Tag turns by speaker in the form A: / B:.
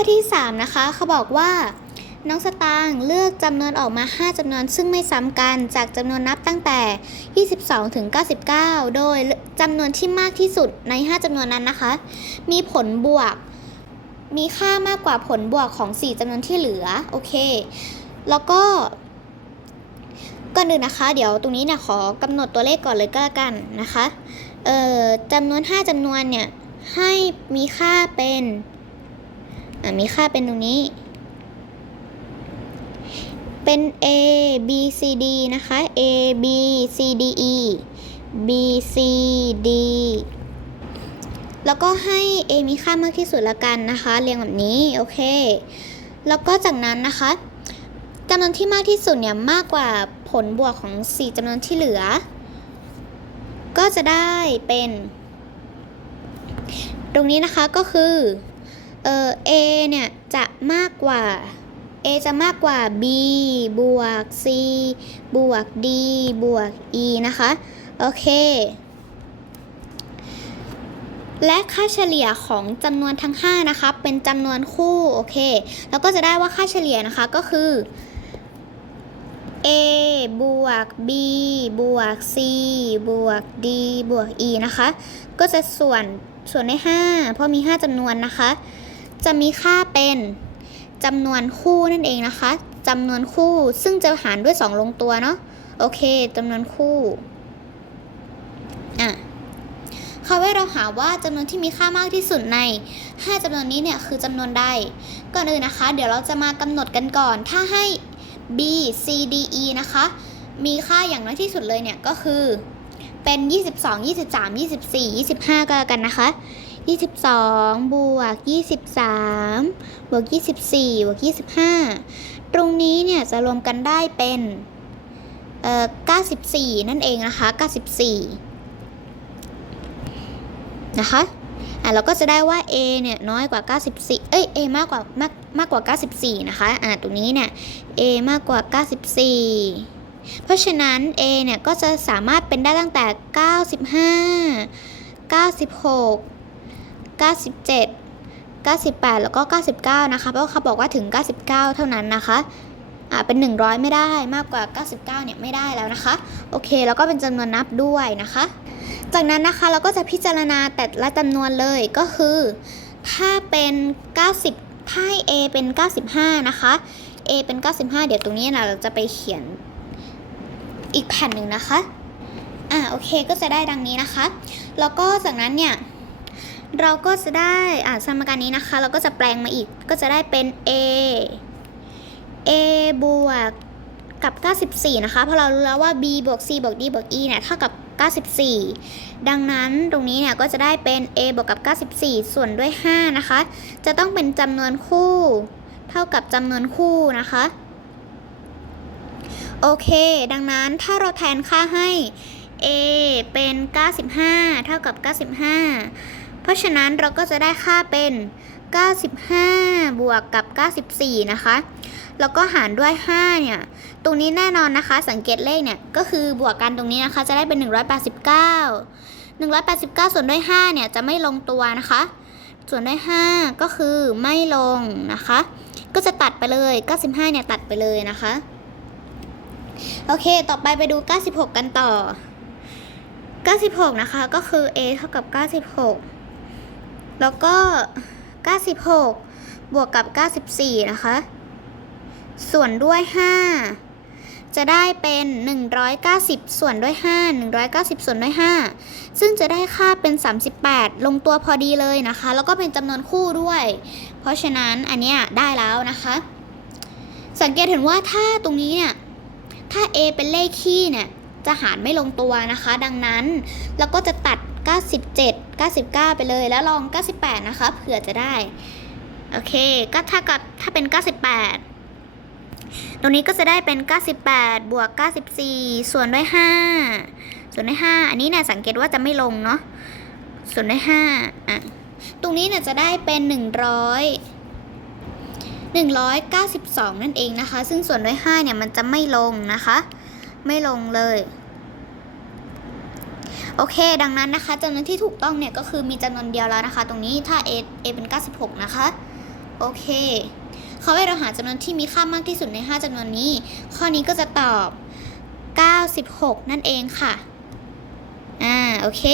A: ข้อที่ 3 นะคะ เขาบอกว่าน้องสตางค์เลือกจำนวนออกมา 5จำนวนซึ่งไม่ซ้ำกันจากจำนวนนับตั้งแต่ 22 ถึง 99 โดยจำนวนที่มากที่สุดใน 5จำนวนนั้นนะคะ มีผลบวก มีค่ามากกว่าผลบวกของ 4จำนวนที่เหลือ โอเค แล้วก็ก่อนอื่นนะคะ เดี๋ยวตรงนี้เนี่ยขอกำหนดตัวเลขก่อนเลยก็แล้วกันนะคะ เอ่อจำนวน 5จำนวนเนี่ย ให้มีค่าเป็น มีค่าเป็นตรงนี้ เป็น a b c d นะคะ a b c d e b c d แล้วก็ให้ a มีค่ามากที่สุดละกันนะคะ เรียงแบบนี้ โอเค แล้วก็จากนั้นนะคะจำนวนที่มากที่สุดเนี่ยมากกว่าผลบวกของ 4จำนวนที่เหลือ ก็จะได้เป็น ตรงนี้นะคะก็คือ เออ a เนี่ยจะมากกว่า a จะมากกว่า b บวก c บวก d บวก e นะคะ โอเค และค่าเฉลี่ยของจำนวนทั้ง 5 นะคะ เป็นจำนวนคู่ โอเค แล้วก็จะได้ว่าค่าเฉลี่ยนะคะก็คือ a บวก b บวก c บวก d บวก e นะคะ ก็จะส่วนส่วนได้ 5 เพราะมี 5จำนวนนะคะ จะมีค่าเป็นจำนวนคู่นั่นเองนะคะจำนวนคู่ซึ่งจะหารด้วย 2 ลงตัวเนาะโอเคจำนวนคู่อะเขาให้เราหาว่าจำนวนที่มีค่ามากที่สุดใน 5จำนวนนี้เนี่ยคือจำนวนใดก่อนอื่นนะคะ เดี๋ยวเราจะมากำหนดกันก่อน ถ้าให้ b c d e นะคะ มีค่าอย่างน้อยที่สุดเลยเนี่ยก็คือเป็น 22 23 24 25 ก็แล้วกันนะคะ 22 บวก 23 บวก 24 บวก 25 ตรงนี้เนี่ยจะรวมกันได้เป็นเอ่อ94 นั่นเองนะคะ 94 นะคะอะเราก็จะได้ว่า a เนี่ยน้อยกว่า 94 เอ้ย a มากกว่ามากมากกว่า 94 นะคะอะตรงนี้เนี่ย a มากกว่า 94 เพราะฉะนั้น a เนี่ยก็จะสามารถเป็นได้ตั้งแต่ 95 96 97 98 แล้วก็ 99 นะคะ เพราะเขาบอกว่าถึง 99 เท่านั้นนะคะอ่าเป็น 100 ไม่ได้มากกว่า 99 เนี่ยไม่ได้แล้วนะคะ โอเค แล้วก็เป็นจำนวนนับด้วยนะคะ จากนั้นนะคะเราก็จะพิจารณาแต่ละจำนวนเลยก็คือ ถ้าเป็น 90 ถ้าให้ a เป็น 95 นะคะ a เป็น 95 เดี๋ยวตรงนี้นะเราจะไปเขียนอีกแผ่นหนึ่งนะคะ อ่าโอเคก็จะได้ดังนี้นะคะ แล้วก็จากนั้นเนี่ย เราก็จะได้อ่าสมการนี้นะคะ เราก็จะแปลงมาอีกก็จะได้เป็น a a บวกกับ 94 นะคะ เพราะเรารู้แล้วว่า b บวก c บวก d บวก e เนี่ยเท่ากับ 94 ดังนั้นตรงนี้เนี่ยก็จะได้เป็น a บวกกับ 94 ส่วนด้วย 5 นะคะ จะต้องเป็นจำนวนคู่ เท่ากับจำนวนคู่นะคะ โอเค ดังนั้นถ้าเราแทนค่าให้ a เป็น 95 เท่ากับ 95 ราะฉะนั้นเราก็จะได้ค่าเป็น 95 บวกกับ 94 นะคะ แล้วก็หารด้วย 5 เนี่ย ตรงนี้แน่นอนนะคะ สังเกตเลขเนี่ย ก็คือบวกกันตรงนี้นะคะ จะได้เป็น 189 189 ส่วนด้วย 5 เนี่ย จะไม่ลงตัวนะคะ ส่วนด้วย 5 ก็คือไม่ลงนะคะ ก็จะตัดไปเลย 95 เนี่ย ตัดไปเลยนะคะ โอเค ต่อไปไปดู 96 กันต่อ 96 นะคะ ก็คือ a เท่ากับ 96 แล้วก็ 96 บวกกับ 94 นะคะ ส่วนด้วย 5 จะได้เป็น 190 ส่วนด้วย 5 190 ส่วนด้วย 5 ซึ่งจะได้ค่าเป็น 38 ลงตัวพอดีเลยนะคะ แล้วก็เป็นจำนวนคู่ด้วย เพราะฉะนั้นอันเนี้ยได้แล้วนะคะ สังเกตเห็นว่าถ้าตรงนี้เนี่ย ถ้า a เป็นเลขคี่เนี่ยจะหารไม่ลงตัวนะคะ ดังนั้น เราก็จะตัด 97 99 ไปเลยแล้วลอง 98 นะคะเผื่อจะได้ โอเค ก็ถ้ากับถ้าเป็น 98 ตรงนี้ก็จะได้เป็น 98 บวก 94 ส่วนด้วย 5 ส่วนด้วย 5 อันนี้เนี่ยสังเกตว่าจะไม่ลงเนาะส่วนด้วย 5 อะ ตรงนี้เนี่ยจะได้เป็น 100 192 นั่นเองนะคะ ซึ่งส่วนด้วย5เนี่ยมันจะไม่ลงนะคะ ไม่ลงเลย โอเค ดังนั้นนะคะจำนวนที่ถูกต้องเนี่ยก็คือมีจำนวนเดียวแล้วนะคะ ตรงนี้ถ้า a a เป็น 96 นะคะ โอเค เขาให้เราหาจำนวนที่มีค่ามากที่สุดใน 5จำนวนนี้ ข้อนี้ก็จะตอบ 96 นั่นเองค่ะ อ่า โอเค